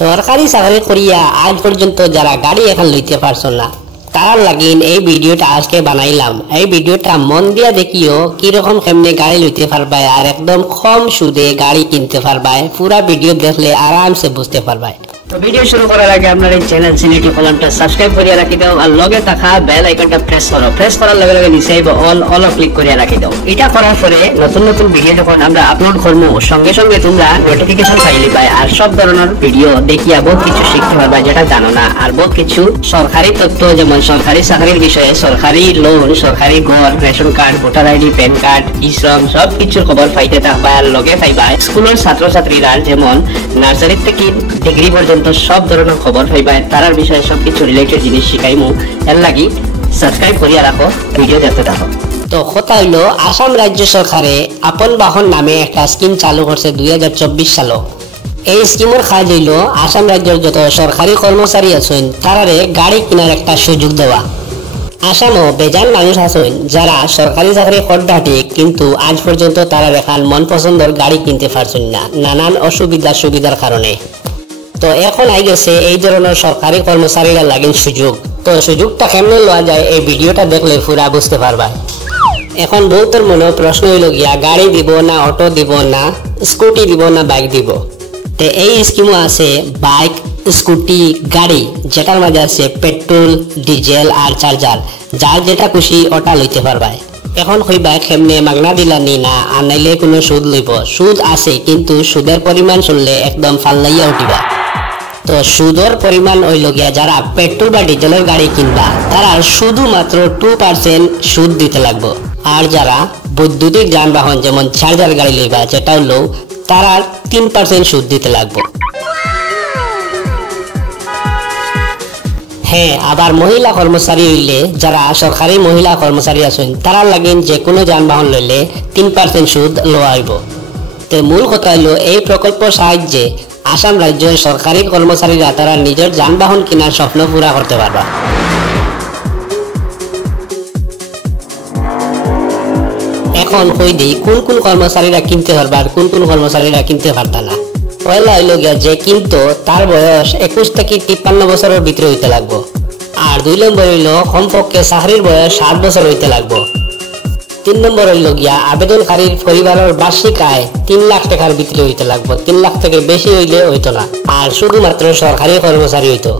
সরকারি চাকরি করিয়া আজ পর্যন্ত যারা গাড়ি এখন লইতে পারছো না তার লাগিন এই ভিডিওটা আজকে বানাইলাম। এই ভিডিওটা মন দিয়া দেখিও কিরকম কেমনে গাড়ি লইতে পারবাই আর একদম কম সুদে গাড়ি কিনতে পারবাই। পুরা ভিডিও দেখলে আরামসে বুঝতে পারবাই। তো ভিডিও শুরু করার আগে আপনার এই চ্যানেল সিলেটি কলমটা সাবস্ক্রাইব করিয়া রাখি দাও আর লগে থাকা বেল আইকনটা প্রেস করো। প্রেস করার লগে লগে নিচে অল ক্লিক করিয়া রাখি দাও। এটা করার পরে নতুন নতুন ভিডিও যখন আমরা আপলোড করব সঙ্গে সঙ্গে তোমরা নোটিফিকেশন পাইলে পাই আর সব ধরনের ভিডিও দেখিয়া বহুত কিছু শিখতে পারবা যেটা জানো না। আর বহুত কিছু সরকারি তথ্য যেমন সরকারি চাকরির বিষয়ে, সরকারি লোন, সরকারি ঘর, ration card, voter ID, pan card, E-Shram সব কিছুর খবর পাইতে থাকবা। আর লগে পাইবা স্কুলের ছাত্রছাত্রীরা যেমন নার্সারি থেকে ডিগ্রি পর্যন্ত সব ধরনের খবর পাইবা। তারার বিষয়ে সবকিছু রিলেটেড জিনিস শিখাইমু। এর লাগি সাবস্ক্রাইব করিয়া রাখো, ভিডিও দেখতে থাকো। তো কথা হইলো আসাম রাজ্য সরকারে আপন বাহন নামে একটা স্কিম চালু করছে 2024 সালে। এই স্কিমের কাজ হইল আসাম রাজ্যের যত সরকারি কর্মচারী আছেন তারারে গাড়ি কেনার একটা সুযোগ দেওয়া। আসামও বেজান মানুষ আছেন যারা সরকারি চাকরি করতে কিন্তু আজ পর্যন্ত তারা এখন মন পছন্দের গাড়ি কিনতে পারছেন না নানান সুবিধার কারণে। তো এখন আই গেছে এই ধরনের সরকারি কর্মচারীরা লাগেন সুযোগ। তো সুযোগটা কেমনে লওয়া যায় এই ভিডিওটা দেখলে পুরা বুঝতে পারবা। এখন বহুতের মনে প্রশ্ন হইল গিয়া গাড়ি দিব না, অটো দিব না, স্কুটি দিব না, বাইক দিব। তো এই স্কিমও আছে বাইক, স্কুটি, গাড়ি যেটার মাঝে আছে পেট্রোল, ডিজেল আর চার্জার। যার যেটা খুশি ওটা লইতে পারবা। এখন কইবা কেমনে মাগনা দিলানি না আর নাইলে কোনো সুদ লইব। সুদ আছে কিন্তু সুদের পরিমাণ শুনলে একদম ফাল্লাইয়া উঠিবা। তো সুদের পরিমাণ হইল গিয়া যারা পেট্রোল বা ডিজেলের গাড়ি কিনবা তারা শুধুমাত্র 2% সুদ দিতে লাগবে। আর যারা বৈদ্যুতিক যানবাহন যেমন চার্জার গাড়ি লইবা যেটা হলো তারা 3% সুদ দিতে লাগবে। হ্যাঁ, আবার মহিলা কর্মচারী হইলে যারা সরকারি মহিলা কর্মচারী আছেন তারা লাগেন যে কোনো যানবাহন লইলে 3% সুদ লওয়া হইব। তো মূল কথা হইল এই প্রকল্পের সাহায্যে আসাম রাজ্যের সরকারি কর্মচারীরা তারা নিজের যানবাহন কেনার স্বপ্ন পুরা করতে পারবা। এখন কই দিই কোন কোন কর্মচারীরা কিনতে পারবা আর কোন কোন কর্মচারীরা কিনতে পারতা না। পয়লা হইল গিয়া যে কিন্তু তার বয়স 21 থেকে 53 বছরের ভিতরে হইতে লাগবো। আর 2 নম্বর হইল কমপক্ষে চাকরির বয়স 7 বছর হইতে লাগবো। 3 নম্বর হইল গিয়া আবেদনকারীর পরিবারের বার্ষিক আয় 3 লাখ টাকার ভিতরে হইতে লাগবো। 3 লাখ থেকে বেশি হইলে হইতো না আর শুধুমাত্র সরকারি কর্মচারী হইতো।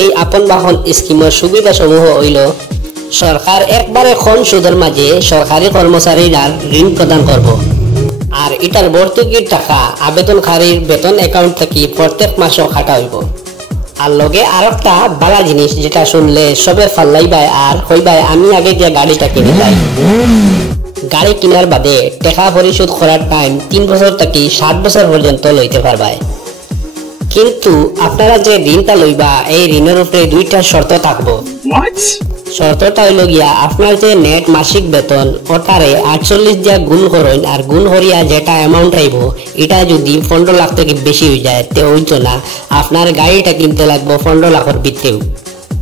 এই আপন বাহন স্কিমের সুবিধা সমূহ হইল সরকার একবারে কম সুদের মাঝে সরকারি কর্মচারীরা ঋণ প্রদান করব। আর এটার ভর্তুকির টাকা আবেদনকারীর বেতন অ্যাকাউন্ট থেকে প্রত্যেক মাসে কাটা হইব। আর লগে আর একটা ভালো জিনিস যেটা শুনলে সবে ফাল্লাইবাই আর কইবাই আমি আগে যে গাড়িটা কিনে যাই। গাড়ি কেনার বাদে টাকা পরিশোধ করার টাইম 3 বছর থেকে 7 বছর পর্যন্ত লইতে পারবাই। কিন্তু আপনারা যে ঋণটা লইবা এই ঋণের উপরে 2টা শর্ত থাকবো। শর্তটা হইল গিয়া আপনার যে নেট মাসিক বেতন ওটারে 48 দিয়া গুণ করুন আর গুণ করিয়া যেটা অ্যামাউন্ট আইব এটা যদি 15 লাখ থেকে বেশি হয়ে যায় তে হইতো না। আপনার গাড়িটা কিনতে লাগবে 15 লাখের ভিতরেও।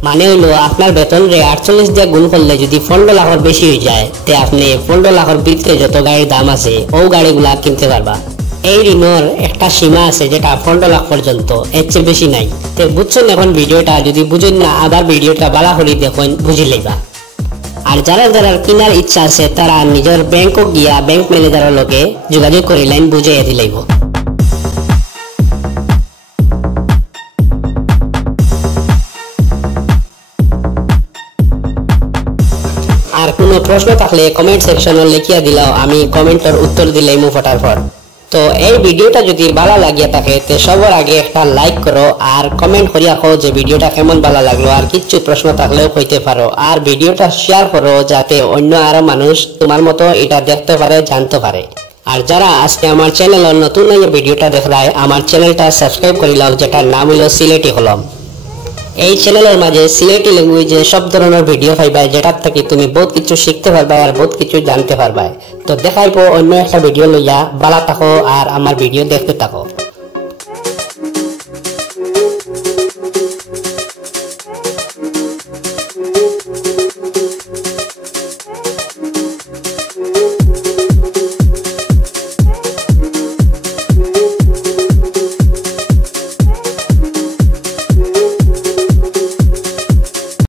মানে হইলো আপনার বেতন রে 48 দিয়া গুণ করলে যদি 15 লাখের বেশি হয়ে যায় তে আপনি 15 লাখের ভিতরে যত গাড়ির দাম আছে ও গাড়িগুলা কিনতে পারবা। এই ঋণের একটা সীমা আছে যেটা 15 লাখ পর্যন্ত, এর চেয়ে বেশি নাই। তো বুঝছেন এখন ভিডিওটা? যদি বুঝেন না আবার ভিডিওটা বালা করে দেখুন, বুঝি লইবা। আর যারা যারা কেনার ইচ্ছা আছে তারা নিজের ব্যাংকও গিয়া ব্যাংক ম্যানেজারের লগে যোগাযোগ করিলেন বুঝাইয়া দিলাইব। আর কোনো প্রশ্ন থাকলে কমেন্ট সেকশনে লিখিয়া দিলাও, আমি কমেন্টের উত্তর দিলাইমু ফটাফট। তো এই ভিডিওটা যদি ভালো লাগিয়া থাকে তো সবার আগে একটা লাইক করো আর কমেন্ট করিয়া কও যে ভিডিওটা কেমন ভালো লাগলো। আর কিছু প্রশ্ন থাকলেও কইতে পারো। আর ভিডিওটা শেয়ার করো যাতে অন্য আরো মানুষ তোমার মতো এটা দেখতে পারে, জানতে পারে। আর যারা আজকে আমার চ্যানেলের নতুন এই ভিডিওটা দেখলাই আমার চ্যানেলটা সাবস্ক্রাইব করিলাও যেটার নাম হলো সিলেটি কলম। এই চ্যানেলের মাঝে সিলেটি ল্যাঙ্গুয়েজে সব ধরনের ভিডিও পাইবা যেটার থেকে তুমি বহুত কিছু শিখতে পারবা আর বহুত কিছু জানতে পারবা। তো দেখাইবো অন্য একটা ভিডিও লইয়া। ভালো থাকো আর আমার ভিডিও দেখতে থাকো।